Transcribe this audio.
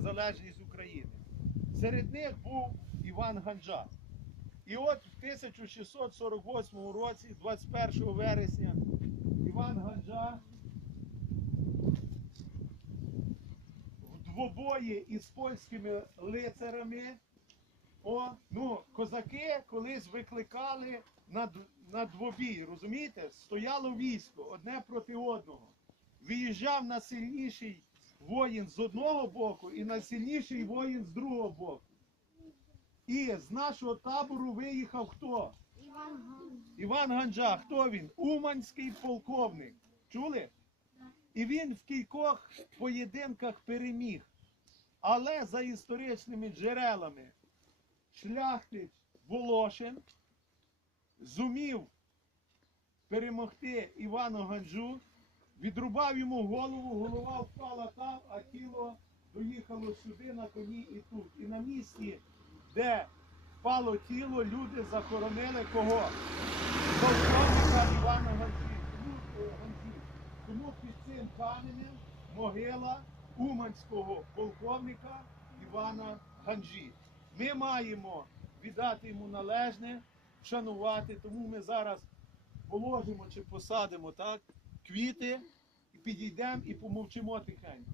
незалежність України. Серед них був Іван Ганджа. І от в 1648 році, 21 вересня, Іван Ганджа в двобої із польськими лицарами. О, ну, козаки колись викликали на, на двобій, розумієте? Стояло військо одне проти одного. Виїжджав на сильніший воїн з одного боку і на сильніший воїн з другого боку. І з нашого табору виїхав хто? Іван Ганджа. Хто він? Уманський полковник. Чули? І він в кількох поєдинках переміг. Але за історичними джерелами шляхтич Волошин зумів перемогти Івану Ганджу, відрубав йому голову, голова впала там, а тіло доїхало сюди на коні і тут. І на місці, де впало тіло, люди захоронили кого? Полковника Івана Ганджі. Тому, е, Тому під цим каменем могила уманського полковника Івана Ганджі. Ми маємо віддати йому належне, вшанувати, тому ми зараз положимо чи посадимо так, квіти підійдемо і помовчимо тихенько.